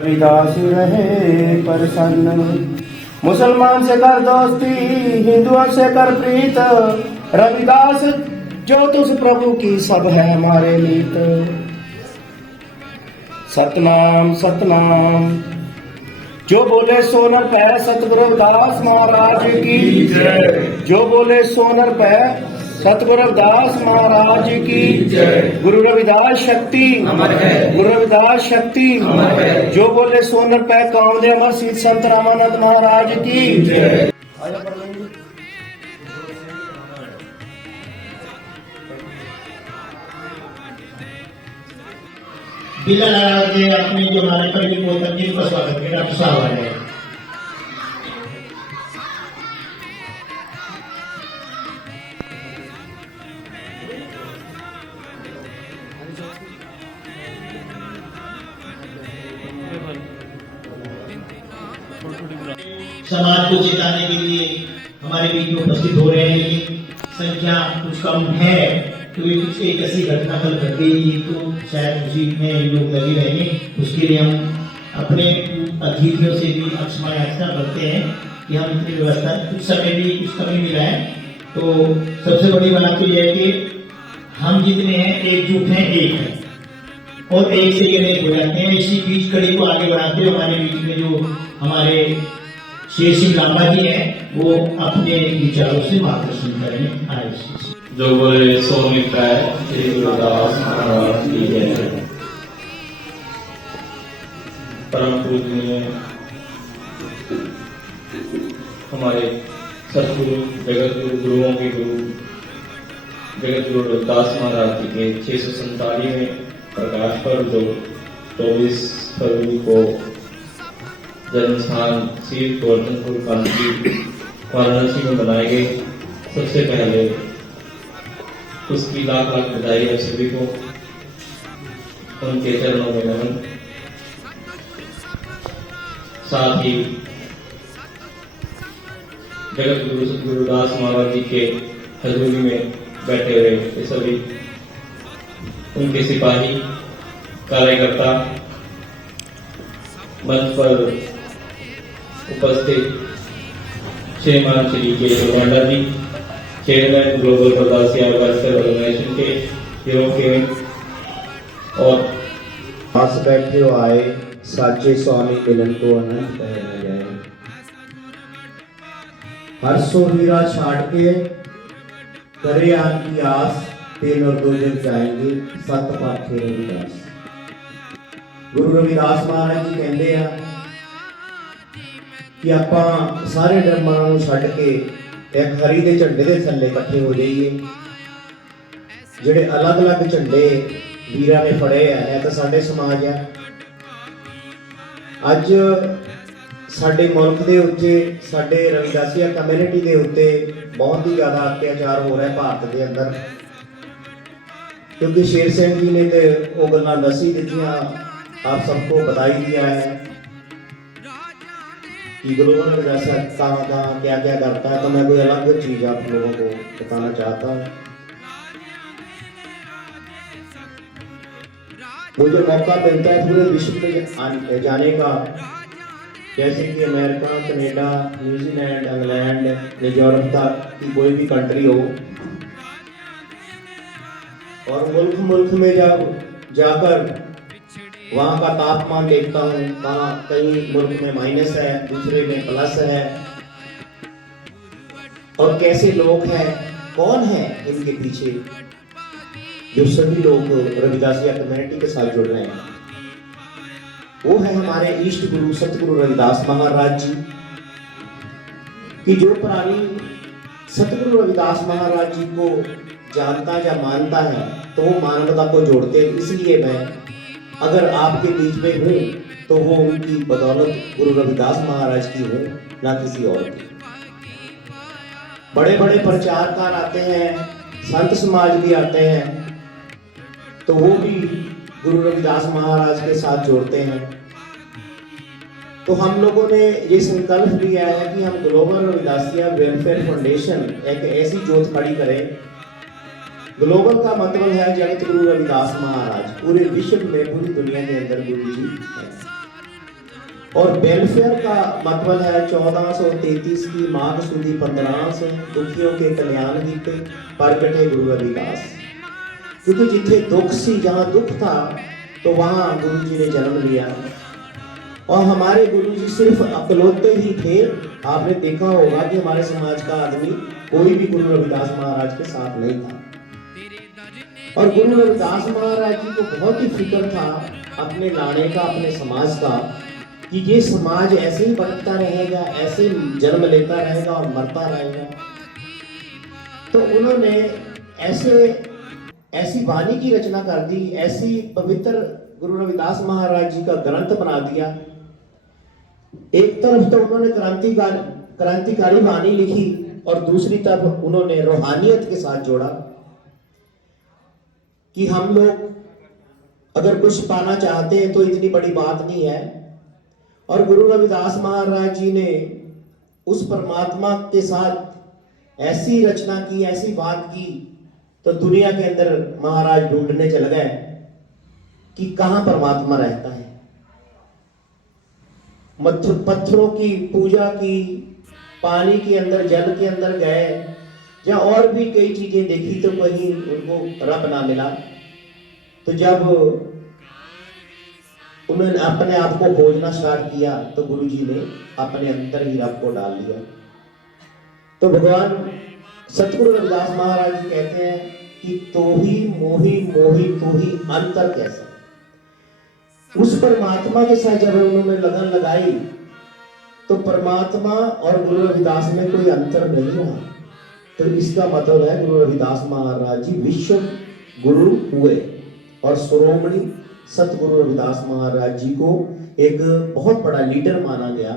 रविदास रहे प्रसन्न, मुसलमान से कर दोस्ती, हिंदुओं से कर प्रीत। रविदास जो तुझ प्रभु की सब है हमारे मीत। सतनाम सतनाम। जो बोले सोनर पे सतगुरु रविदास महाराज की जय। जो बोले सोनर पे सतगुरु रविदास महाराज की जय। गुरु रविदास शक्ति अमर है, गुरु रविदास शक्ति अमर है। जो बोले सोनर पे कामदेव अमर सिद्ध संत रामानंद महाराज की जय। बिल्ला लगा के अपने जो हमारे करीब को तकलीफ का स्वागत किया डॉक्टर साहब आए। समाज को जिताने के लिए हमारे बीच में उपस्थित हो रहे हैं। संख्या कुछ कम है तो एक ऐसी घटना कल घट गई तो शायद उसी में लोग लगे रहेंगे। उसके लिए हम अपने अतिथियों से भी अक्षमा याचना करते हैं कि हम इतनी व्यवस्था कुछ समय भी कुछ कमी मिला है। तो सबसे बड़ी बात तो यह है कि हम जितने हैं एकजुट हैं, एक है और एक से ये नहीं हो जाते हैं। इसी बीच कड़ी को आगे बढ़ाते हुए हमारे बीच में जो हमारे शेर सिंह लांबा जी हैं वो अपने विचारों से मार्गदर्शन करेंगे। आए जो बोले सो लिखता है श्री गुरुदास महाराज की जय। परम पूजनीय हमारे सतगुरु जगत गुरु गुरुओं के गुरु जगत गुरु रविदास महाराज जी के 647वें प्रकाश पर्व जो 24 फरवरी को जन्म स्थान श्री गोवर्धनपुर काशी वाराणसी में बनाए गए। सबसे पहले उसकी लाख लाख बधाई है सभी को, उनके चरणों में नमन। साथ ही जगत गुरु सतगुरुदास महाराज जी के हजूरी में बैठे हुए ये सभी उनके सिपाही कार्यकर्ता, मंच पर उपस्थित श्रीमान श्री के रोमांडा जी, चेयरमैन ग्लोबल प्रवासी वेलफेयर ऑर्गेनाइजेशन के यूरोप के और पास बैठे हो आए साचे स्वामी मिलन को अनंत कह न जाए। हर सो हीरा छाड़ के करे आपकी आस, तेल और दो जग जाएंगे सत पाखे रविदास। गुरु रविदास महाराज जी कहते हैं कि ਆਪਾਂ ਸਾਰੇ ਡਰਮਾਂ ਨੂੰ ਛੱਡ ਕੇ ਇੱਕ ਹਰੀ ਦੇ ਝੰਡੇ ਦੇ ਥੱਲੇ ਇਕੱਠੇ ਹੋ ਜਾਈਏ। ਜਿਹੜੇ ਅਲੱਗ-ਅਲੱਗ ਝੰਡੇ ਵੀਰਾਂ ਨੇ ਫੜੇ ਆ, ਇਹ ਤਾਂ ਸਾਡੇ ਸਮਾਜ ਆ। ਅੱਜ ਸਾਡੇ ਮੁਲਕ ਦੇ ਉੱਤੇ, ਸਾਡੇ ਰਵਿਦਾਸੀਆ ਕਮਿਊਨਿਟੀ ਦੇ ਉੱਤੇ ਬਹੁਤ ਹੀ ਜ਼ਿਆਦਾ ਅਤਿਆਚਾਰ ਹੋ ਰਿਹਾ ਭਾਰਤ ਦੇ ਅੰਦਰ, क्योंकि शेर सिंह जी ने तो वो गल्लां दसी दित्तियां, आप सबको बताई दिया है कि ग्लोबल रविदासिया कहाँ क्या क्या करता है। तो मैं कोई अलग चीज आप लोगों को बताना चाहता हूँ। मुझे मौका मिलता है पूरे विश्व में जाने का, जैसे कि America, Canada, New Zealand, England, Europe तक की कोई भी कंट्री हो, और मुल्क में जब जाकर वहाँ का तापमान देखता हूँ, कहाँ कहीं मुल्क में माइनस है, दूसरे में प्लस है, और कैसे लोग हैं, कौन है इनके पीछे, जो सभी लोग रविदासिया कम्युनिटी के साथ जुड़ रहे हैं। वो है हमारे इष्ट गुरु सतगुरु रविदास महाराज जी की। जो प्राणी सतगुरु रविदास महाराज जी को जानता या मानता है तो वो मानवता को जोड़ते। इसलिए मैं अगर आपके बीच में हूँ तो वो उनकी बदौलत गुरु रविदास महाराज की हूँ, ना किसी और की। बड़े बड़े प्रचारकार आते हैं, संत समाज भी आते हैं, तो वो भी गुरु रविदास महाराज के साथ जोड़ते हैं। तो हम लोगों ने ये संकल्प लिया है कि हम ग्लोबल रविदासिया वेलफेयर फाउंडेशन एक ऐसी जोत खड़ी करें। ग्लोबल का मतलब है जगत गुरु रविदास महाराज, पूरे विश्व में, पूरी दुनिया के अंदर गुरु जी है। और वेलफेयर का मतलब है 1433 की माघ सुदी 15 से दुखियों के कल्याण कीते प्रगटे गुरु रविदास। क्योंकि जिथे दुख सी, जहाँ दुख था, तो वहाँ गुरु जी ने जन्म लिया। और हमारे गुरु जी सिर्फ अकलौते ही थे। आपने देखा होगा कि हमारे समाज का आदमी कोई भी गुरु रविदास महाराज के साथ नहीं था। और गुरु रविदास महाराज जी को बहुत ही फिक्र था अपने लाने का, अपने समाज का, कि ये समाज ऐसे ही बढ़ता रहेगा, ऐसे जन्म लेता रहेगा और मरता रहेगा। तो उन्होंने ऐसी वाणी की रचना कर दी, ऐसी पवित्र गुरु रविदास महाराज जी का ग्रंथ बना दिया। एक तरफ तो उन्होंने क्रांतिकारी वाणी लिखी और दूसरी तरफ उन्होंने रूहानियत के साथ जोड़ा कि हम लोग अगर कुछ पाना चाहते हैं तो इतनी बड़ी बात नहीं है। और गुरु रविदास महाराज जी ने उस परमात्मा के साथ ऐसी रचना की, ऐसी बात की, तो दुनिया के अंदर महाराज ढूंढने चल गए कि कहां परमात्मा रहता है। पत्थरों की पूजा की, पानी के अंदर, जल के अंदर गए, या और भी कई चीजें देखी, तो कहीं उनको रब ना मिला। तो जब उन्होंने अपने आप को खोजना स्टार्ट किया तो गुरु जी ने अपने अंदर ही रब को डाल लिया। तो भगवान सतगुरु रविदास महाराज जी कहते हैं कि तो ही मोही मोही तो ही अंतर कैसा। उस परमात्मा के साथ जब उन्होंने लगन लगाई तो परमात्मा और गुरु रविदास में कोई अंतर नहीं रहा। तो इसका मतलब है गुरु रविदास महाराज जी विश्व गुरु हुए और श्रोमणी सतगुरु रविदास महाराज जी को एक बहुत बड़ा लीडर माना गया।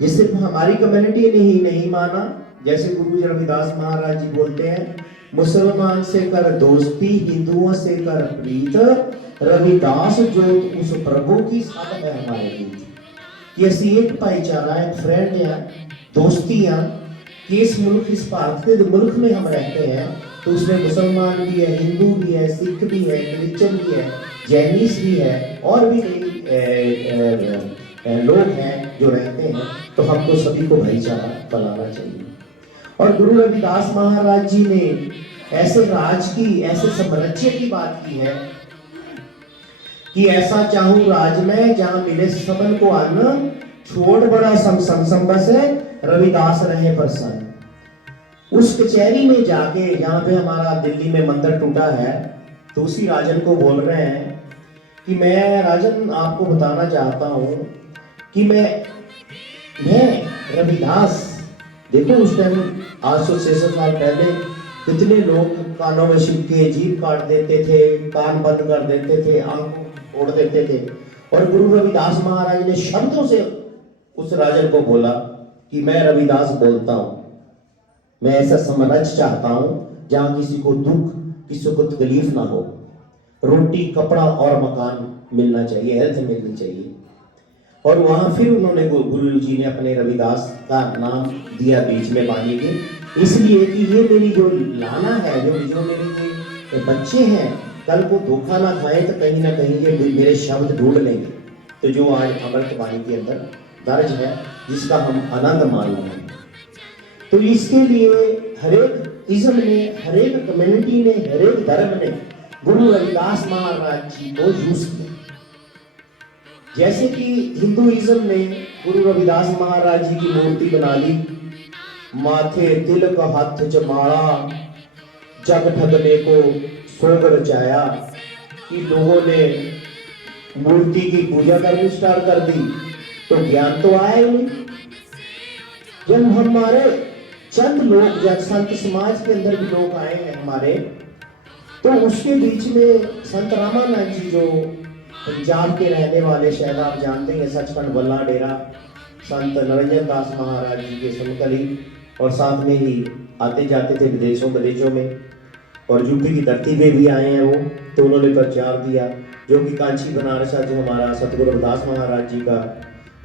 ये सिर्फ हमारी कम्युनिटी ने ही नहीं माना, जैसे गुरु रविदास महाराज जी बोलते हैं, मुसलमान से कर दोस्ती, हिंदुओं से कर प्रीत, रविदास जोत उस प्रभु की सब है हमारे बीच। ये असी एक भाईचारा, एक फ्रेंड है, दोस्ती है कि इस मुल्क, इस भारत के मुल्क में हम रहते हैं, तो उसमें मुसलमान भी है, हिंदू भी है, सिख भी है, क्रिश्चियन भी है, जैनिस भी है, और भी कई लोग हैं जो रहते हैं। तो हमको सभी को भाईचारा बनाना चाहिए। और गुरु रविदास महाराज जी ने ऐसे राज की, ऐसे साम्राज्य की बात की है कि ऐसा चाहूं राज में जहां मिले सबन को अन्न, छोड़ बड़ा सम बस रविदास रहे प्रसन्न। उस कचहरी में जाके, जहां पे हमारा दिल्ली में मंदिर टूटा है, तो उसी राजन को बोल रहे हैं कि मैं राजन आपको बताना चाहता हूं कि मैं रविदास, देखो उस टाइम आज से 600 साल पहले कितने लोग कानों में छिपके जीभ काट देते थे, कान बंद कर देते थे, आंख ओढ़ देते थे, और गुरु रविदास महाराज ने शब्दों से उस राजन को बोला कि मैं रविदास बोलता हूं, मैं ऐसा समरज चाहता हूं जहां किसी को दुख, किसी को तकलीफ ना हो, रोटी, कपड़ा और मकान मिलना चाहिए, हेल्थ मिलनी चाहिए। और वहां फिर उन्होंने, गुरु जी ने अपने रविदास का नाम दिया बीच में पानी के, इसलिए कि ये मेरी जो लाना है, जो मेरे ये बच्चे हैं, कल को धोखा ना खाए तो कहीं ना कहीं ये मेरे शब्द ढूंढ लेंगे। तो जो आज अमृत वाणी के अंदर दर्ज है, जिसका हम आनंद मान रहे हैं, तो इसके लिए हरेक इज्म ने, हरेक कम्युनिटी ने, हरेक धर्म ने गुरु रविदास महाराज जी को यूज किया। जैसे कि हिंदुइज्म ने गुरु रविदास महाराज जी की मूर्ति बना ली, माथे तिलक हाथ जमाड़ा, जग ठगने को सोग रचाया, कि लोगों ने मूर्ति की पूजा करनी स्टार्ट कर दी, तो ज्ञान तो आया ही नहीं। जब हमारे चंद लोग, जब संत समाज के अंदर भी लोग आए हैं हमारे, तो उसके बीच में संत रामानंद जी, जो पंजाब के रहने वाले, शायद आप जानते हैं, सचखंड बल्ला डेरा, संत निरंजन दास महाराज जी के समकली, और साथ में ही आते जाते थे विदेशों में, और यूपी की धरती पे भी आए हैं वो, तो उन्होंने प्रचार दिया, जो कि कांची बनारस, जो हमारा सतगुरु रविदास महाराज जी का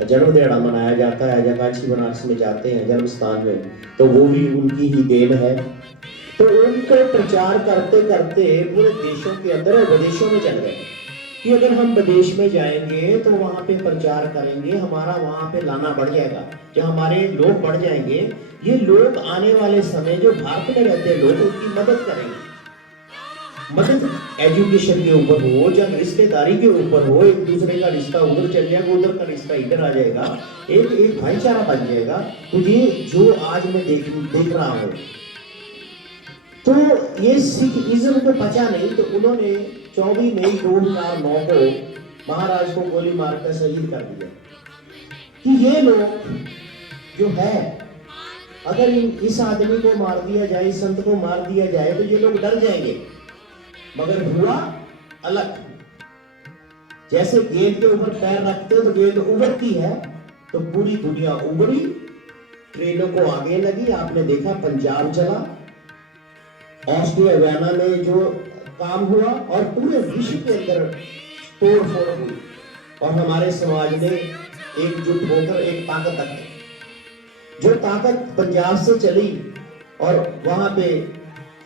जन्म दिहाड़ा मनाया जाता है, जब कांची बनारस में जाते हैं जन्म स्थान में, तो वो भी उनकी ही देन है। तो उनका प्रचार करते करते पूरे देशों के अंदर और विदेशों में चल गए, कि अगर हम विदेश में जाएंगे तो वहां पे प्रचार करेंगे, हमारा वहां पे लाना बढ़ जाएगा, जब हमारे लोग बढ़ जाएंगे, ये लोग आने वाले समय जो भारत में रहते हैं लोग, उनकी मदद करेंगे। मदद एजुकेशन के ऊपर हो, जब रिश्तेदारी के ऊपर हो, एक दूसरे का रिश्ता उधर चल जाएगा, उधर का रिश्ता इधर आ जाएगा, एक भाईचारा बन जाएगा। तो ये जो आज मैं देख रहा हूँ, तो ये सिखिज्म को पचा नहीं, तो उन्होंने 24 मई 2009 को महाराज को गोली मारकर शहीद कर दिया, कि ये लोग जो है, अगर इस आदमी को मार दिया जाए, इस संत को मार दिया जाए, तो ये लोग डर जाएंगे। मगर हुआ अलग, जैसे गेंद के ऊपर पैर रखते तो गेंद उबरती है, तो पूरी दुनिया उबरी, ट्रेनों को आगे लगी, आपने देखा पंजाब चला, ऑस्ट्रिया वियना में जो काम हुआ, और पूरे विश्व के अंदर तोड़ फोड़ हुई, और हमारे समाज ने एकजुट होकर एक ताकत रखी, जो ताकत पंजाब से चली, और वहां पे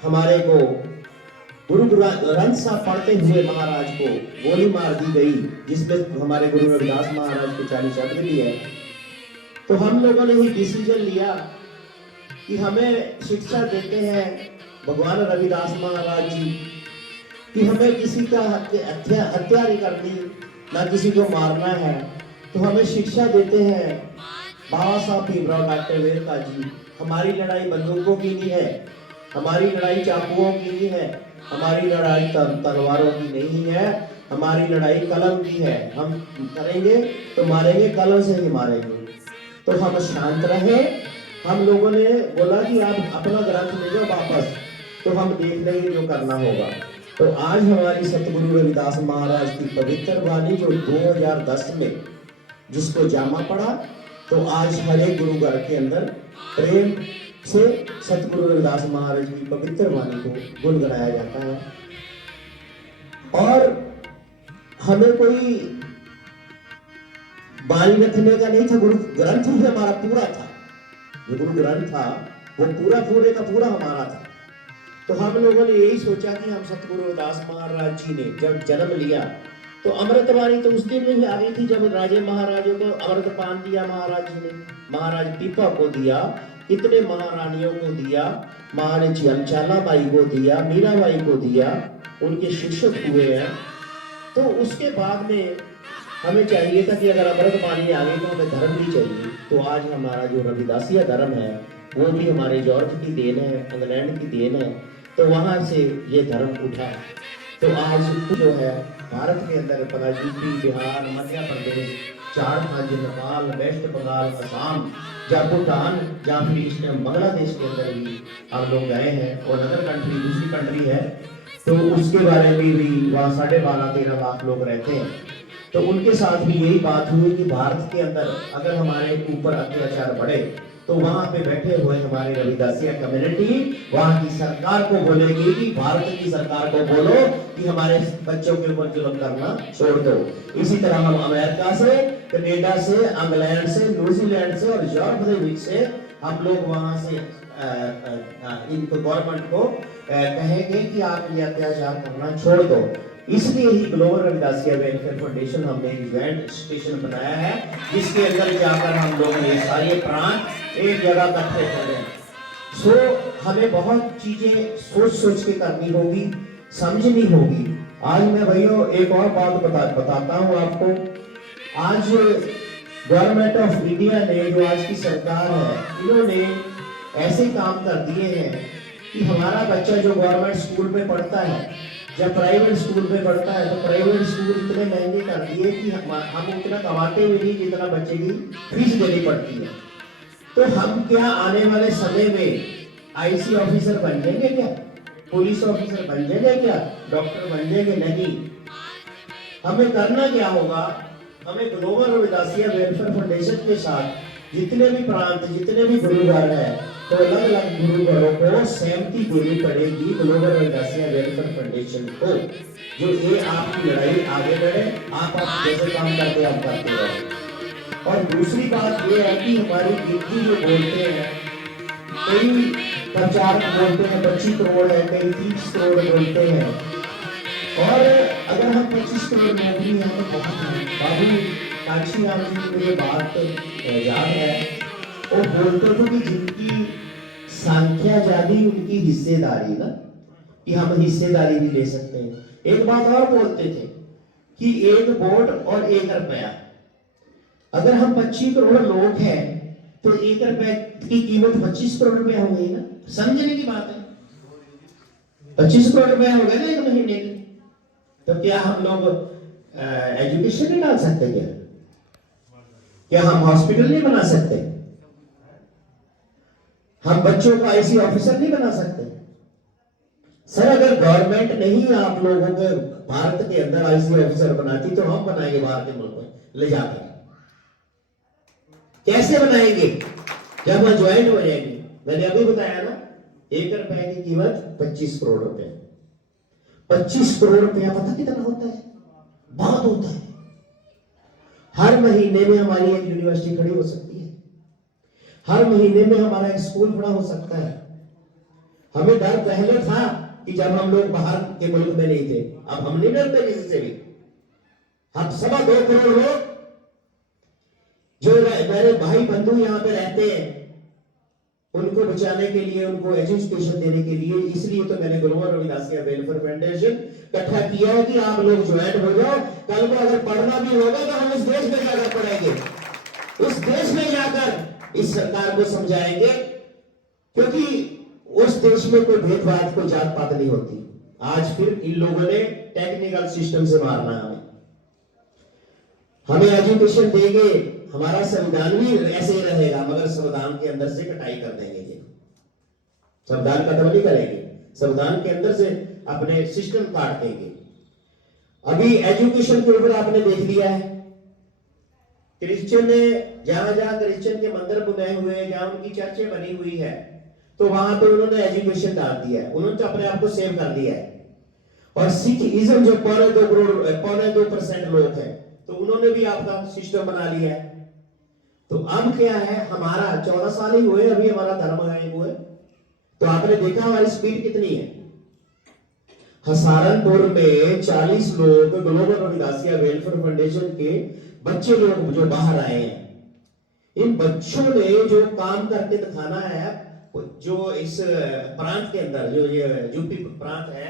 हमारे को गुरु ग्रंथ साहब पढ़ते हुए महाराज को गोली मार दी गई, जिसमें हमारे गुरु रविदास महाराज के 40 शब्द भी है। तो हम लोगों ने ही डिसीजन लिया कि हमें शिक्षा देते हैं भगवान रविदास महाराज जी, कि हमें किसी का हत्या नहीं करनी, ना किसी को मारना है। तो हमें शिक्षा देते हैं बाबा साहब भीमराव डॉक्टर वेरका जी, हमारी लड़ाई बंदूकों की नहीं है, हमारी लड़ाई चाकुओं की नहीं है, हमारी लड़ाई तलवारों की नहीं है, हमारी लड़ाई कलम की है। हम करेंगे तो मारेंगे, कलम से ही मारेंगे। तो हम शांत रहे। हम लोगों ने बोला कि आप अपना ग्रंथ ले जाओ वापस, तो हम देख लेंगे जो करना होगा। तो आज हमारी सतगुरु रविदास महाराज की पवित्र वाणी जो 2010 में जिसको जामा पड़ा, तो आज हर एक गुरु घर के अंदर प्रेम से सतगुरु रविदास महाराज की पवित्र वाणी को गुनगुनाया जाता है। और हमें कोई बानी रखने का नहीं था, गुरु ग्रंथ ही हमारा पूरा था। जो गुरु ग्रंथ था वो पूरे का पूरा हमारा था। तो हम लोगों ने यही सोचा कि हम सतगुरु रविदास महाराज जी ने जब जन्म लिया, तो अमृतवाणी तो उस दिन में ही आ गई थी, जब राजे महाराजों को अमृत पान दिया महाराज जी ने। महाराज पीपा को दिया, कितने महारानियों को दिया, महाराज चंचाला बाई को दिया, मीराबाई को दिया, उनके शिक्षक हुए हैं। तो उसके बाद में हमें चाहिए था कि अगर अमृत बानी आ गई तो हमें धर्म भी चाहिए। तो आज हमारा जो रविदासिया धर्म है वो भी हमारे जॉर्ज की देन है, इंग्लैंड की देन है। तो वहां से ये धर्म उठा। तो आज जो है भारत के अंदर अपना यूपी, बिहार, मध्य प्रदेश, झारखंड, नेपाल, वेस्ट बंगाल, असम, या भूटान, या फिर इस टाइम बांग्लादेश के अंदर भी हम लोग गए हैं। और अदर कंट्री, दूसरी कंट्री है तो उसके बारे में भी वहाँ 12.5-13 लाख लोग रहते हैं। तो उनके साथ भी यही बात हुई कि भारत के अंदर अगर हमारे ऊपर अत्याचार बढ़े तो वहां पे बैठे हुए हमारे रविदासिया कम्युनिटी वहां की सरकार को बोलेगी कि भारत की सरकार को बोलो कि हमारे बच्चों के ऊपर जुल्म करना छोड़ दो। इसी तरह हम अमेरिका से, कनाडा से, इंग्लैंड से, न्यूजीलैंड से और यूरोप से हम लोग वहां से इनको गवर्नमेंट को कहेंगे कि आप ये अत्याचार करना छोड़ दो। इसलिए ही ग्लोबल रविदासिया वेलफेयर फाउंडेशन हमने इवेंट स्टेशन बनाया है जिसके अंदर जाकर हम लोग ये सारे प्रांत एक जगह इकट्ठे कर रहे हैं। सो हमें बहुत चीजें सोच सोच के करनी होगी, समझनी होगी। आज मैं भैया एक और बात बताता हूँ आपको। आज गवर्नमेंट ऑफ इंडिया ने, जो आज की सरकार है, इन्होंने ऐसे काम कर दिए हैं कि हमारा बच्चा जो गवर्नमेंट स्कूल में पढ़ता है, जब प्राइवेट स्कूल में पढ़ता है, तो प्राइवेट स्कूल इतने महंगे कर दिए कि हम उतना कमाते हुए नहीं जितना बच्चे की फीस देनी पड़ती है। तो हम क्या आने वाले समय में आईसी ऑफिसर बन जाएंगे क्या? पुलिस ऑफिसर बन जाएंगे क्या? डॉक्टर बन जाएंगे? नहीं। हमें करना क्या होगा? हमें ग्लोबल रविदासिया वेलफेयर फाउंडेशन के साथ जितने भी प्रांत, जितने भी गुरुद्वार है, तो अलग अलग गुरुद्वारों को सहमति देनी पड़ेगी ग्लोबल रविदासिया वेलफेयर फाउंडेशन को, जो ये आपकी लड़ाई आगे बढ़े। आप जैसे काम करते आप करते रहो। और दूसरी बात ये है कि हमारी गिनती जो बोलते हैं, कई प्रचारक बोलते हैं 25 करोड़ है, कई 30 करोड़ बोलते हैं। और अगर हम 25 करोड़ नौकरी है तो बहुत है। बाबू काशी राम जी मुझे बात याद है, वो बोलते थे कि जिनकी संख्या ज्यादा उनकी हिस्सेदारी ना, कि हम हिस्सेदारी भी ले सकते हैं। एक बात और बोलते थे कि 1 वोट और 1 रुपया। अगर हम 25 करोड़ लोग हैं तो 1 रुपए की कीमत 25 करोड़ रुपया हो गई ना। समझने की बात है, 25 करोड़ रुपया हो गया ना 1 महीने के। तो क्या हम लोग एजुकेशन नहीं डाल सकते? क्या हम हॉस्पिटल नहीं बना सकते? हम बच्चों को आईसी ऑफिसर नहीं बना सकते? सर, अगर गवर्नमेंट नहीं आप लोगों के भारत के अंदर आईसी ऑफिसर बनाती तो हम बनाएंगे बाहर के मुल्क में ले जाकर। कैसे बनाएंगे? जब हम ज्वाइन हो जाएंगे। मैंने अभी बताया ना, 1 रुपए की कीमत 25 करोड़ रुपए। 25 करोड़ रुपया पता कितना होता है? बहुत होता है। हर महीने में हमारी एक यूनिवर्सिटी खड़ी हो सकती है, हर महीने में हमारा एक स्कूल खड़ा हो सकता है। हमें डर पहले था कि जब हम लोग बाहर के मुल्क में नहीं थे, अब हम नहीं डरते किसी से भी। हम 2.25 करोड़ लोग जो मेरे भाई बंधु यहाँ पे रहते हैं, उनको बचाने के लिए, उनको एजुकेशन देने के लिए, इसलिए तो मैंने ग्लोबल रविदासिया वेलफेयर फाउंडेशन इकट्ठा किया है कि आप लोग ज्वाइन हो जाओ। कल को अगर पढ़ना भी होगा तो हम उस देश में जाकर पढ़ेंगे, उस देश में जाकर इस सरकार को समझाएंगे, क्योंकि उस देश में कोई भेदभाव, कोई जात पात नहीं होती। आज फिर इन लोगों ने टेक्निकल सिस्टम से मारना है हमें एजुकेशन देंगे, हमारा संविधान भी ऐसे ही रहेगा, मगर संविधान के अंदर से कटाई कर देंगे। ये संविधान खत्म नहीं करेंगे, संविधान के अंदर से अपने सिस्टम काट देंगे। अभी एजुकेशन के ऊपर आपने देख लिया है, क्रिश्चियन ने जहां जहां क्रिश्चियन के मंदिर बनाए हुए हैं, जहां उनकी चर्चें बनी हुई है, तो वहां पे उन्होंने एजुकेशन डाल दिया है, उन्होंने तो अपने आप को सेव कर दिया है। और सिखिज्म जो 2.2% लोग हैं, तो उन्होंने भी आपका सिस्टम बना लिया है। तो अब क्या है, हमारा 14 साल ही हुए अभी हमारा धर्म गायब हुए, तो आपने देखा हमारी स्पीड कितनी है। सहारनपुर में 40 लोग ग्लोबल रविदासिया वेलफेयर फाउंडेशन के बच्चे लोग जो बाहर आए हैं, इन बच्चों ने जो काम करके दिखाना है, जो इस प्रांत के अंदर, जो ये यूपी प्रांत है,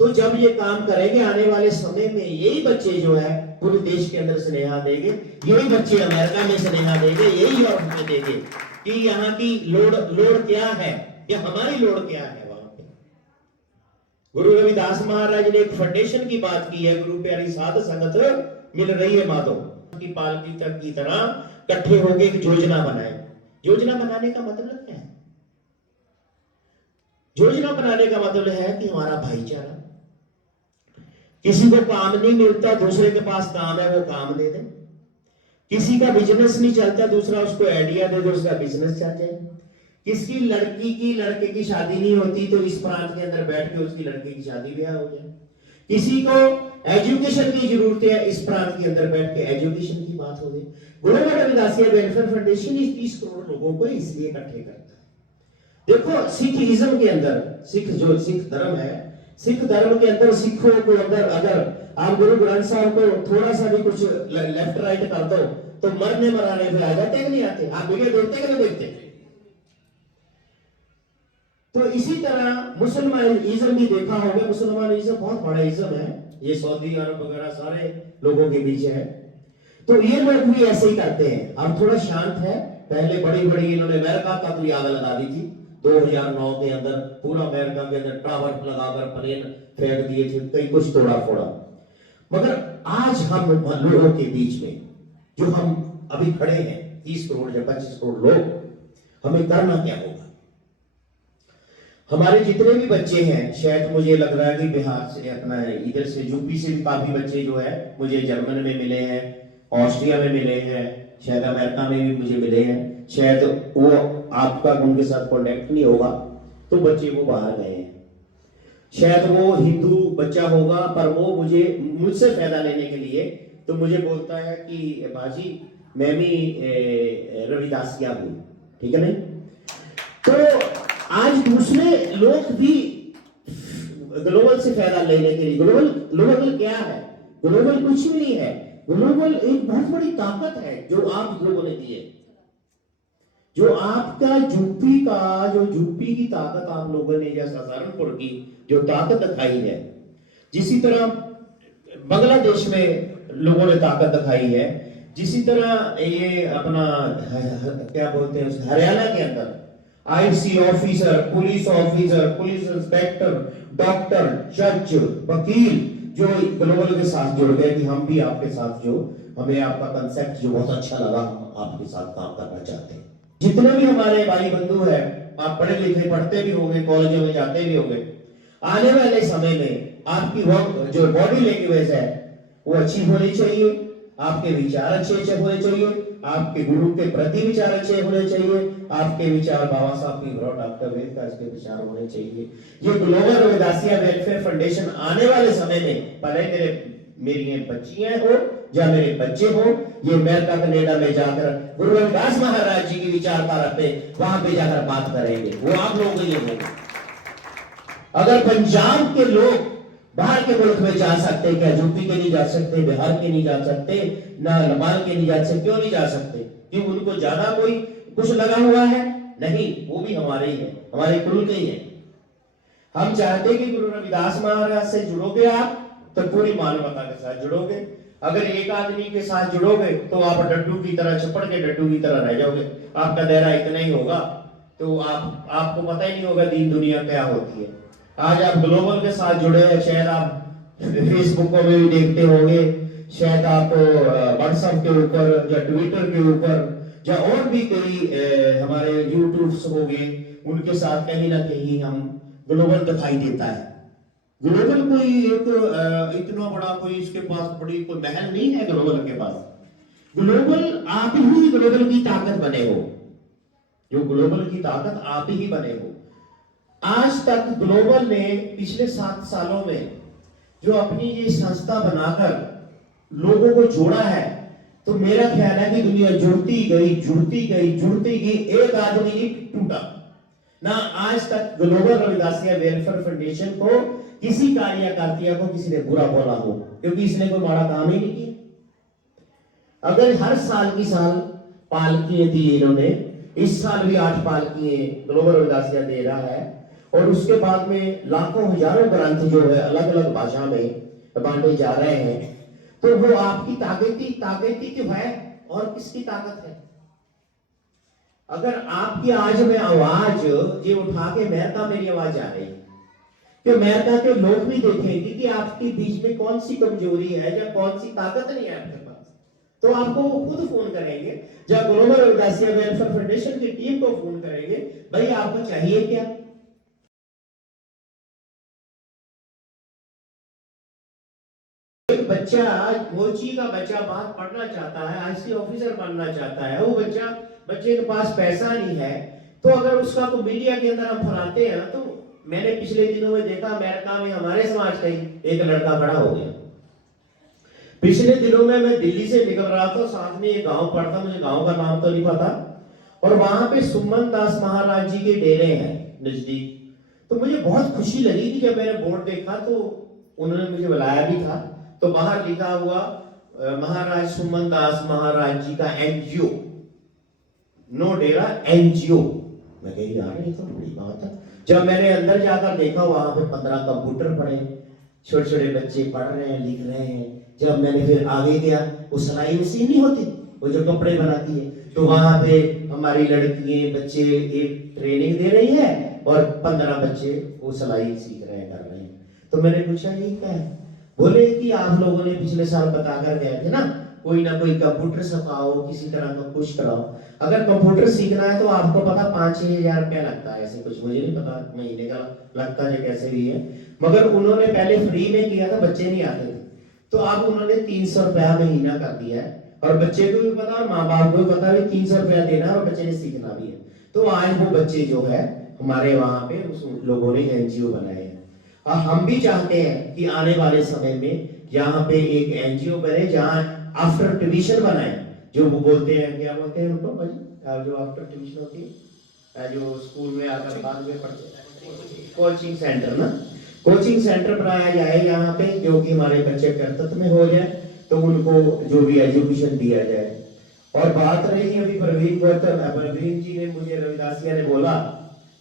तो जब ये काम करेंगे आने वाले समय में यही बच्चे जो है पूरे देश के अंदर स्नेहा देंगे, यही बच्चे अमेरिका में स्नेहा देंगे, यही यूरोप में देंगे कि यहाँ की लोड क्या है या हमारी लोड क्या है। वहां पे गुरु रविदास महाराज ने एक फाउंडेशन की बात की है, गुरु प्यारी साध संगत मिल रही है माधव की पालकी तक की तरह इकट्ठे होकर एक योजना बनाए। योजना बनाने का मतलब क्या है? योजना बनाने का मतलब है कि हमारा भाईचारा, किसी को काम नहीं मिलता दूसरे के पास काम है वो काम दे दे, किसी का बिजनेस नहीं चलता दूसरा उसको आइडिया दे दे उसका बिजनेस चल जाए, किसकी लड़की की लड़के की शादी नहीं होती तो इस प्रांत के अंदर बैठ के उसकी लड़के की शादी ब्याह हो जाए, किसी को एजुकेशन की जरूरत है इस प्रांत के अंदर बैठ के एजुकेशन की बात हो जाए। गुरु रविदास वेलफेयर फाउंडेशन इस 30 करोड़ लोगों को इसलिए इकट्ठे करता है। देखो सिखिज्म के अंदर, सिख धर्म है, सिख धर्म के अंदर सिखों को अंदर अगर आप गुरु ग्रंथ साहब को थोड़ा सा भी कुछ लेफ्ट राइट कर दो तो मरने मराने पे आ जाते कि नहीं आते? आप वीडियो देखते कि नहीं देखते? तो इसी तरह मुसलमानिज्म भी देखा होगा, मुसलमानिज्म बहुत बड़ा इज्म है, ये सऊदी अरब वगैरह सारे लोगों के बीच है। तो ये लोग भी ऐसे ही करते हैं। अब थोड़ा शांत है, पहले बड़ी बड़ी इन्होंने अमेरिका का कोई आग लगा दी थी 2009 के अंदर, पूरा अमेरिका के अंदर टावर लगाकर प्लेन फेंक दिए थे, कई कुछ तोड़ा फोड़ा। मगर आज हम लोगों के बीच में जो हम अभी खड़े हैं 30 करोड़ या 25 करोड़ लोग, हमें करना क्या होगा? हमारे जितने भी बच्चे हैं, शायद मुझे लग रहा है कि बिहार से अपना इधर से यूपी से भी काफी बच्चे जो है मुझे जर्मन में मिले हैं, ऑस्ट्रिया में मिले हैं, शायद अमेरिका में भी मुझे मिले हैं। शायद वो आपका उनके साथ कॉन्टेक्ट नहीं होगा तो बच्चे वो बाहर गए हैं, शायद वो हिंदू बच्चा होगा पर वो मुझसे फायदा लेने के लिए तो मुझे बोलता है कि बाजी मैं भी रविदास क्या हूं, ठीक है नहीं? तो आज दूसरे लोग भी ग्लोबल से फायदा लेने के लिए, ग्लोबल क्या है? ग्लोबल कुछ भी नहीं है, ग्लोबल एक बहुत बड़ी ताकत है जो आप लोगों ने दी है, जो आपका यूपी की ताकत आप लोगों ने या सहारनपुर की जो ताकत दिखाई है, जिसी तरह बांग्लादेश में लोगों ने ताकत दिखाई है, जिसी तरह ये अपना क्या बोलते हैं हरियाणा के अंदर IC officer, police inspector, doctor, जज, वकील जो ग्लोबल के साथ जुड़ गए कि हम भी आपके साथ जो हमें आपका कंसेप्ट जो बहुत अच्छा लगा, हम आपके साथ काम करना चाहते हैं। जितने भी हमारे भाई बंधु हैं, आप पढ़े लिखे पढ़ते भी होंगे, कॉलेजों में जाते भी होंगे, आने वाले समय में आपकी जो बॉडी लैंग्वेज है वो अच्छी होनी चाहिए, आपके विचार अच्छे होने चाहिए, आपके गुरु के प्रति विचार अच्छे होने चाहिए, आपके विचार बाबा साहब की डॉक्टर अम्बेडकर के विचार होने चाहिए। ये ग्लोबल रविदासिया वेलफेयर फाउंडेशन आने वाले समय में भले मेरी बच्चियां हो या मेरे बच्चे हो, ये अमेरिका कनाडा में जाकर गुरु रविदास महाराज जी की विचारधारा पे वहां पे जाकर बात करेंगे, वो आप लोगों के लिए होगा। अगर पंजाब के लोग बाहर के मुल्क में जा सकते, क्या यूपी के नहीं जा सकते, बिहार के नहीं जा सकते, ना नेपाल के नहीं जा सकते? क्यों नहीं जा सकते? क्यों उनको ज्यादा कोई कुछ लगा हुआ है? नहीं, वो भी हमारे ही है, हमारे कुल के ही है। हम चाहते कि गुरु रविदास महाराज से जुड़ोगे आप तो पूरी मानवता के साथ जुड़ोगे। अगर एक आदमी के साथ जुड़ोगे तो आप डड्डू की तरह चपड़ के डड्डू की तरह रह जाओगे, आपका दायरा इतना ही होगा, तो आपको पता ही नहीं होगा दीन दुनिया क्या होती है। आज आप ग्लोबल के साथ जुड़े हैं, शायद आप फेसबुक में भी देखते होंगे, शायद आप व्हाट्सएप के ऊपर या ट्विटर के ऊपर या और भी कई हमारे यूट्यूब्स हो गए, उनके साथ कहीं ना कहीं हम ग्लोबल दिखाई देता है। ग्लोबल कोई एक इतना बड़ा कोई इसके पास बड़ी कोई महल नहीं है ग्लोबल के पास। ग्लोबल आप ही ग्लोबल की ताकत बने हो, जो ग्लोबल की ताकत आप ही बने हो। आज तक ग्लोबल ने पिछले 7 सालों में जो अपनी ये संस्था बनाकर लोगों को जोड़ा है, तो मेरा ख्याल है कि दुनिया जुड़ती गई, एक आदमी नहीं टूटा ना। आज तक ग्लोबल रविदासिया वेलफेयर फाउंडेशन को किसी कार्यकर्ता को किसी ने बुरा बोला हो, क्योंकि इसने कोई बड़ा काम ही नहीं किया। अगर हर साल की साल पालकियां दी इन्होंने, इस साल भी 8 पालकियां ग्लोबल रविदासिया दे रहा है, और उसके बाद में लाखों हजारों ग्रंथ जो है अलग अलग भाषा में बांटे जा रहे हैं, तो वो आपकी ताकत ही तो है, और किसकी ताकत है? अगर आपकी आज में आवाज ये उठा के अमेरिका मेरी आवाज आ रही है, तो अमेरिका के लोग भी देखेंगे कि आपके बीच में कौन सी कमजोरी है या कौन सी ताकत नहीं है आपके पास, तो आपको वो खुद फोन करेंगे, या ग्लोबल रविदासिया वेलफेयर फाउंडेशन की टीम को फोन करेंगे, भाई आपको चाहिए क्या? एक बच्चा, मोची का बच्चा बात पढ़ना चाहता है, आईसी ऑफिसर बनना चाहता है, वो बच्चे के पास पैसा नहीं है, तो अगर उसका को मीडिया के अंदर हम फैलाते हैं, तो मैंने पिछले दिनों में देखा अमेरिका में हमारे समाज का ही एक लड़का खड़ा हो गया। पिछले दिनों में मैं दिल्ली से निकल रहा था, साथ में एक गांव पड़ता, मुझे गांव का नाम तो नहीं पता, और वहां पे सुमन दास महाराज जी के डेरे हैं नजदीक। तो मुझे बहुत खुशी लगी कि जब मैंने बोर्ड देखा तो उन्होंने मुझे बुलाया भी था, तो बाहर लिखा हुआ महाराज सुमन दास महाराज जी का एनजीओ, नो डेरा एनजीओ। मैं कही यार ये तो बड़ी बात है। जब मैंने अंदर जाकर देखा, वहां पे 15 कंप्यूटर पड़े, छोटे छोटे बच्चे पढ़ रहे हैं, लिख रहे हैं। जब मैंने फिर आगे गया, वो सिलाई मशीन नहीं होती, वो जो कपड़े बनाती है, तो वहां पे हमारी लड़कियां बच्चे एक ट्रेनिंग दे रही है और 15 बच्चे वो सिलाई सीख रहे हैं, कर रहे हैं। तो मैंने पूछा ये क्या है? बोले कि आप लोगों ने पिछले साल बताकर गए थे ना, कोई ना कोई कंप्यूटर सिखाओ, किसी तरह का कुछ कराओ। अगर कंप्यूटर सीखना है तो आपको पता 5-6 हजार रुपया लगता है, ऐसे कुछ, मुझे नहीं पता महीने का लगता है कैसे भी है, मगर उन्होंने पहले फ्री में किया था, बच्चे नहीं आते थे, तो अब उन्होंने 300 रुपया महीना कर दिया है, और बच्चे को भी पता और माँ बाप को भी पता है 300 रुपया देना है और बच्चे ने सीखना भी है। तो आज वो बच्चे जो है हमारे वहां पे उस लोगों ने एनजीओ बनाए हैं, और हम भी चाहते हैं कि आने वाले समय में यहाँ पे एक एनजीओ बने जहाँ आफ्टर ट्यूशन बनाए, जो वो बोलते हैं, क्या बोलते हैं उनको भाई, जो आफ्टर ट्यूशन होती है, जो स्कूल में आकर बाद में पढ़ते हैं, कोचिंग सेंटर ना, कोचिंग सेंटर बनाया जाए यहाँ पे, जो कि हमारे बच्चे कर्तव्य में हो जाए, तो उनको जो भी एजुकेशन दिया जाए। और बात रही अभी प्रवीण जी ने मुझे, रविदासिया ने बोला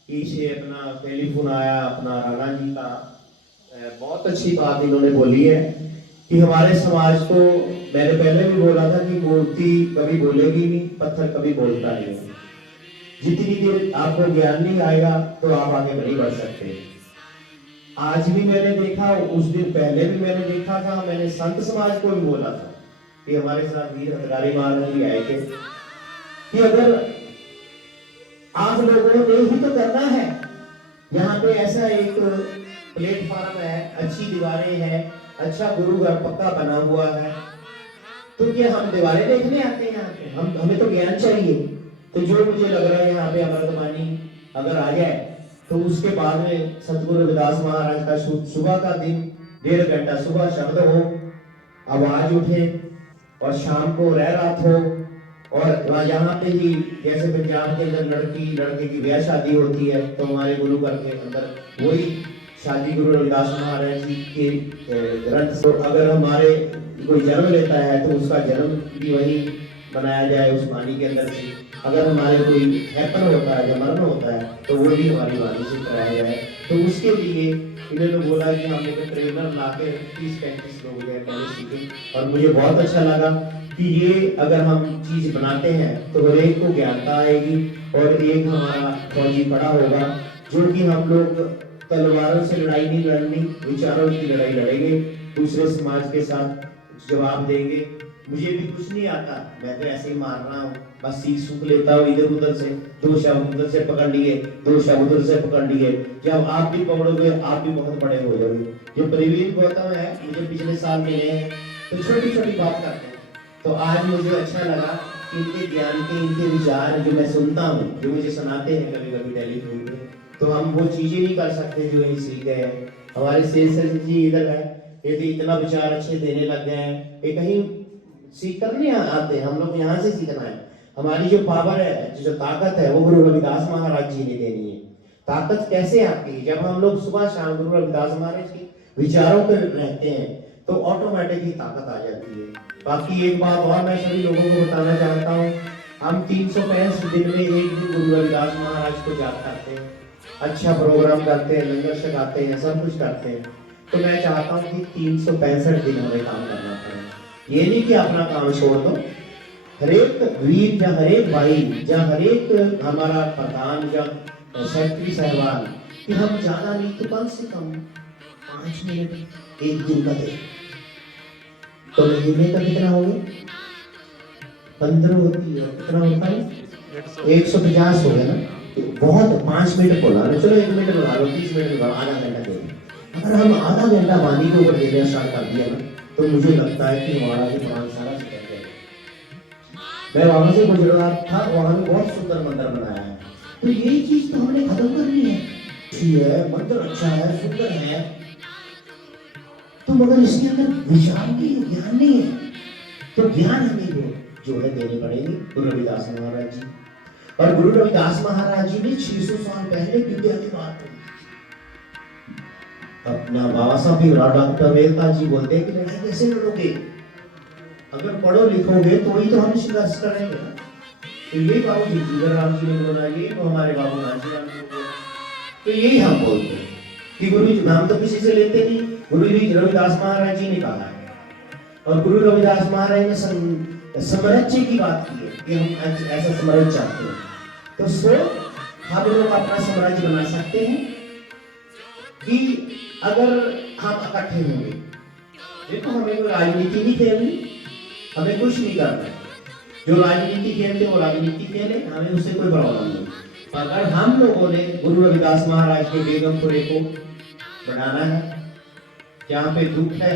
कि से अपना टेलीफोन आया अपना राणा जी का, बहुत अच्छी बात इन्होंने बोली है कि हमारे समाज को, मैंने पहले भी बोला था कि मूर्ति कभी बोलेगी नहीं, पत्थर कभी बोलता नहीं। जितनी देर आपको ज्ञान नहीं आएगा तो आप आगे नहीं बढ़ सकते। आज भी मैंने देखा, उस दिन पहले भी मैंने देखा था, मैंने संत समाज को भी बोला था कि हमारे साथ वीर हथगारी महाराज जी आए थे कि अगर आप लोगों ने ही तो करना है, यहाँ पे ऐसा एक प्लेटफॉर्म है, अच्छी दीवारें हैं, अच्छा गुरु घर पक्का बना हुआ है, तो क्या हम दीवारें देखने आते हैं यहाँ पे? हमें तो ज्ञान चाहिए। तो जो मुझे लग रहा है यहाँ पे अमृतवाणी अगर आ जाए, तो उसके बाद में सतगुरु रविदास महाराज का सुबह का दिन 1.5 घंटा सुबह शब्द हो, आवाज उठे, और शाम को रह रात हो, और यहाँ पे ही जैसे पंजाब के अंदर लड़के की ब्याह शादी होती है, तो हमारे गुरु घर के अंदर वही शादी गुरु रविदास महाराज जी के ग्रंथ से, अगर हमारे कोई जन्म लेता है तो उसका जन्म भी वही बनाया जाए उस वाणी के अंदर से। अगर हमारे कोई हैपन होता है या मरण होता है तो वो भी हमारी वाणी से कराया जाए। तो उसके लिए इन्होंने बोला कि हम एक ट्रेनर ला के 30-35 लोग गए पहले सीखे, और मुझे बहुत अच्छा लगा कि ये अगर हम चीज बनाते हैं तो हर एक को ज्ञानता आएगी, और एक हमारा फौजी पड़ा होगा जो कि हम लोग तलवारों से लड़ाई नहीं लड़नी, विचारों की लड़ाई लड़ेंगे, दूसरे समाज के साथ जवाब देंगे। मुझे भी कुछ नहीं आता, मैं तो ऐसे ही मार रहा हूँ, बस सीख सूख लेता हूँ इधर उधर से, 2 शब्द उधर से पकड़ लिए, 2 शब्द उधर से पकड़ लिए। जब आप भी पकड़ोगे आप भी बहुत बड़े हो जाओगे। जो प्रवीण गौतम है, मुझे पिछले साल मिले हैं, तो छोटी छोटी बात करते हैं, तो आज मुझे अच्छा लगा कि इनके ज्ञान के, इनके विचार जो मैं सुनता हूँ, जो मुझे सुनाते हैं कभी कभी टेलीफोन पे, तो हम वो चीजें नहीं कर सकते जो ये सीख गए हैं। हमारे शेष जी इधर है, ये तो इतना विचार अच्छे देने लग गए हैं, ये कहीं सीख कर नहीं आते, हम लोग यहाँ से सीखना है। हमारी जो पावर है, जो ताकत है, वो गुरु रविदास महाराज जी ने देनी है। ताकत कैसे आती है? जब हम लोग सुबह शाम गुरु रविदास महाराज के विचारों पर रहते हैं तो ऑटोमेटिकली ताकत आ जाती है। बाकी एक बात और मैं सभी लोगों को बताना चाहता हूँ, हम 365 दिन में एक दिन गुरु रविदास महाराज को याद करते हैं, अच्छा प्रोग्राम करते हैं, लंगर छकाते हैं, सब कुछ करते हैं। तो मैं चाहता हूँ कि 365 दिन हमें काम करना पड़े। ये नहीं कि अपना काम छोड़ दो। हर एक वीर या हर एक भाई या हर एक हमारा प्रधान या सेक्रेटरी साहबान कि हम ज्यादा नहीं तो कम से कम 5 मिनट एक दिन का दें। तो महीने का कितना हो गया? 15 होती है, कितना होता है? 150 हो गया ना। तो बहुत 5 मिनट बोला लो, चलो 1 मिनट बना लो, 30 मिनट बना, आधा घंटा दे दो। अगर हम आधा घंटा पानी के ऊपर देना स्टार्ट कर दिया ना, तो मुझे लगता है कि हमारा भी पुराना सारा सुधर जाएगा। मैं वहां से गुजर रहा था, वहां में बहुत सुंदर मंदिर बनाया है। तो यही चीज तो हमने खत्म करनी है। अच्छी है, मंदिर अच्छा है, सुंदर है, तो मगर इसके अंदर विचार नहीं है, ज्ञान नहीं है। तो ज्ञान हमें जो है देने पड़ेंगे गुरु रविदास महाराज जी। और गुरु रविदास महाराज जी ने 600 साल पहले विद्या की बात कही। अपना बाबा साहब भीमराव डॉक्टर मेहता जी बोलते हैं कि लड़ाई कैसे लड़ोगे? अगर पढ़ो लिखोगे तो ही तो हम संघर्ष करेंगे ना। तो ये बाबू जगजीवन राम जी ने बोला, ये तो हमारे बाबू नानजी राम जी ने बोला। तो यही हम बोलते हैं कि गुरु जी नाम तो किसी से लेते नहीं, गुरु जी रविदास महाराज जी ने कहा है। और गुरु रविदास महाराज ने साम्राज्य की बात की है कि हम ऐसा साम्राज्य चाहते हैं। तो सो हम लोग अपना साम्राज्य बना सकते हैं कि अगर हम इकट्ठे होंगे। देखो हमें कोई राजनीति नहीं खेलनी, हमें कुछ नहीं करना है। जो राजनीति खेलते वो राजनीति खेले, हमें उससे कोई प्रॉब्लम नहीं। अगर हम लोगों ने गुरु रविदास महाराज के बेगमपुरे को बढ़ाना है, जहाँ पे दुख है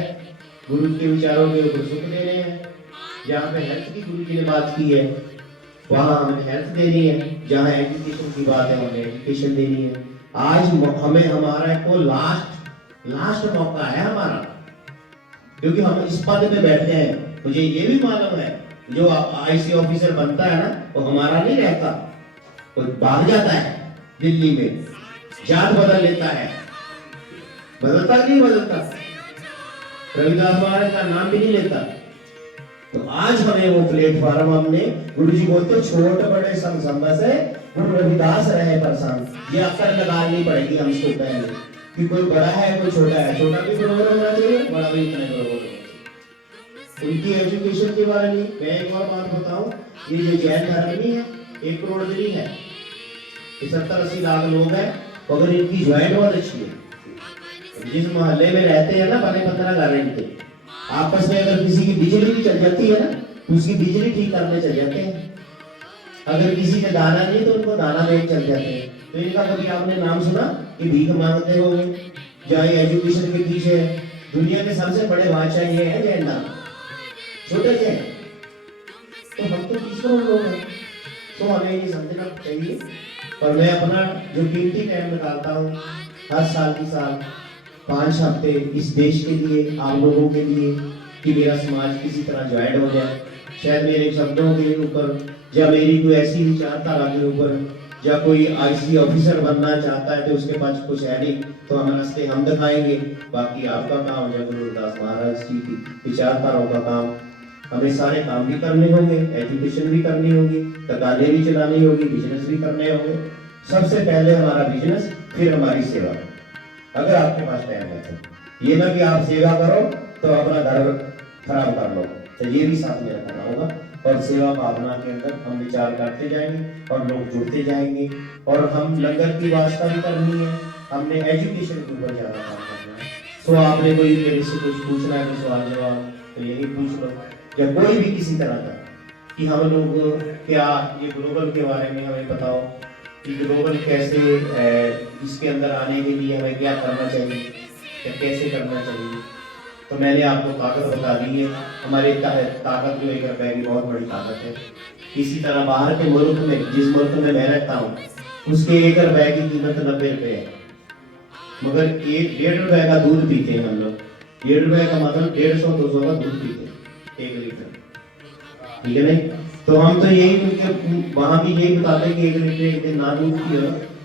गुरु के विचारों के ऊपर सुख दे रहे हैं, जहाँ पे हेल्थ की गुरु जी ने बात की है वहाँ हमें हेल्थ देनी है, जहाँ एजुकेशन की बात है हमें एजुकेशन देनी है। आज हमें हमारा को लास्ट मौका है हमारा, क्योंकि हम इस पद पे बैठे हैं। मुझे ये भी मालूम है जो आईसी ऑफिसर बनता है ना, वो हमारा नहीं रहता, वो भाग जाता है दिल्ली में, जात बदल लेता है। बदलता नहीं बदलता, रविदास महाराज का नाम भी नहीं लेता। तो आज हमें वो प्लेटफॉर्म हमने, गुरु जी बोलते छोटे बड़े संग से गुरु रविदास रहे परेशान। ये अक्सर लगानी पड़ेगी हमको पहले कि कोई बड़ा है कोई छोटा है, छोटा भी बराबर होना चाहिए, बड़ा भी इतना बराबर होना चाहिए। उनकी एजुकेशन के बारे में मैं एक और बात बताऊं, ये जो जैन धर्म नहीं है 1 करोड़ नहीं है, 70-80 लाख लोग हैं। अगर इनकी ज्वाइंट बहुत अच्छी है, जिस मोहल्ले में रहते हैं ना, बने 15 घर इनके आपस में, अगर किसी की बिजली भी चल जाती है ना, उसकी बिजली ठीक करने चल जाते हैं। अगर किसी के दाना नहीं तो उनको दाना देने चल जाते हैं। तो इनका कभी आपने नाम सुना कि भीख मांगते होंगे? जहाँ एजुकेशन के पीछे दुनिया के सबसे बड़े बादशाह ये है जैन नाम, छोटे से। तो हम तो 30 करोड़ लोग हैं, तो हमें ये समझना चाहिए। और मैं अपना जो कीमती टाइम निकालता हूँ हर साल की साल 5 हफ्ते इस देश के लिए, आप लोगों के लिए, कि मेरा समाज किसी तरह ज्वाइन हो जाए। शायद मेरे शब्दों के ऊपर या मेरी कोई ऐसी विचारधारा के ऊपर या कोई आईसी ऑफिसर बनना चाहता है तो उसके पास कुछ है नहीं, तो हम रास्ते हम दिखाएंगे। बाकी आपका काम है गुरु रविदास महाराज जी की विचारधाराओं का काम। हमें सारे काम भी करने होंगे, एजुकेशन भी करनी होगी, दुकानें भी चलानी होगी, बिजनेस भी करने होंगे। सबसे पहले हमारा बिजनेस, फिर हमारी सेवा। अगर आपके पास टाइम है तो ये ना कि आप सेवा करो तो अपना घर खराब कर लो, तो ये भी साथ में रखना होगा। और सेवा भावना के अंदर हम विचार करते जाएंगे और लोग जुड़ते जाएंगे। और हम लंगर की व्यवस्था भी करनी है, हमने एजुकेशन के ऊपर ज्यादा काम करना है। तो आपने कोई मेरे से कुछ पूछना है, सवाल जवाब तो यही पूछ लो, या कोई भी किसी तरह का कि हम लोग क्या ये ग्लोबल के बारे में हमें बताओ कि ग्लोबल कैसे, इसके अंदर आने के लिए हमें क्या करना चाहिए या कैसे करना चाहिए। तो मैंने आपको ताकत बता दी है। हमारे ताकत जो 1 रुपए की बहुत बड़ी ताकत है। इसी तरह बाहर के मुल्क में, जिस मुल्क में मैं रहता हूँ, उसके 1 रुपए की कीमत 90 रुपए है, मगर 1-1.5 रुपए का दूध पीते हैं हम लोग। 1.5 रुपए का मतलब 150-200 का दूध पीते हैं 1 लीटर, ठीक है नहीं? तो हम तो यही वहां भी यही बताते हैं कि 1 लीटर एक दिन ना दूध पियो।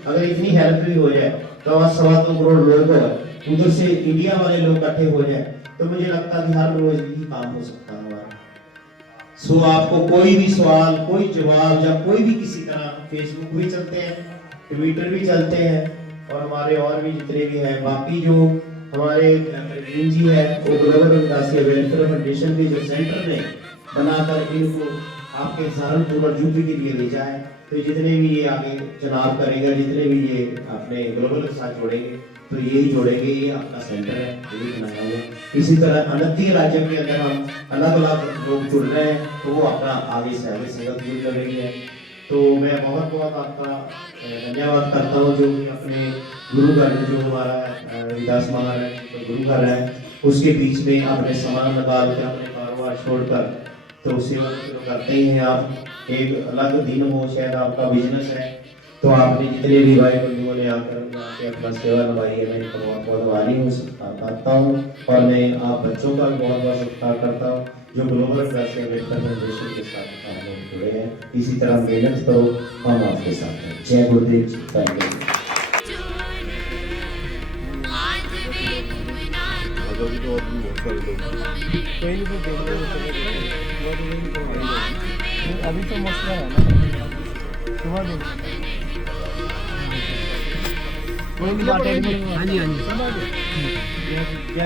अगर इतनी हेल्प भी हो जाए तो आज 2.25 करोड़ लोग हैं, उधर से इंडिया वाले लोग इकट्ठे हो जाए तो मुझे लगता है कि हर रोज ही काम हो सकता है हमारा। सो आपको कोई भी सवाल, कोई जवाब, या कोई भी किसी तरह, फेसबुक भी चलते हैं, ट्विटर भी चलते हैं, और हमारे और भी जितने भी हैं, बाकी जो हमारे प्रवीण जी है वो ग्लोबल रविदास वेलफेयर फाउंडेशन के जो सेंटर ने बनाकर इनको आपके सहारनपुर और यूपी के लिए भेजा है। तो जितने भी ये आगे चुनाव करेंगे, जितने भी ये अपने ग्लोबल के साथ जोड़ेंगे तो यही जोड़ेंगे, ये अपना सेंटर है, यही बनाया हुआ। इसी तरह 29 राज्यों के अंदर हम अलग अलग लोग जुड़ रहे हैं, तो वो अपना आगे से आगे संगत जुड़ करेंगे। तो मैं बहुत बहुत आपका धन्यवाद करता हूँ, जो कि अपने गुरु घर जो हमारा रविदास महाराज तो गुरु घर है, उसके बीच में अपने सामान निकाल के अपने कारोबार छोड़कर तो सेवा तो करते ही हैं आप। एक अलग दिन हो, शायद आपका बिजनेस है, तो आपने जितने भी भाई बंधुओं ने आकर अपना सेवा निभाई है, मैं इनको बहुत बहुत आभारी हूँ, करता हूँ। और मैं आप बच्चों का भी बहुत बहुत सत्कार करता हूँ जो ग्लोबल वैसे अम्बेडकर फाउंडेशन के साथ हम लोग जुड़े हैं। इसी तरह मेहनत करो, हम आपके साथ हैं। जय गुरुदेव जी, थैंक यू। अभी तो मसला है ना, सुबह दिन कोई नहीं बात है। हाँ जी हाँ जी, क्या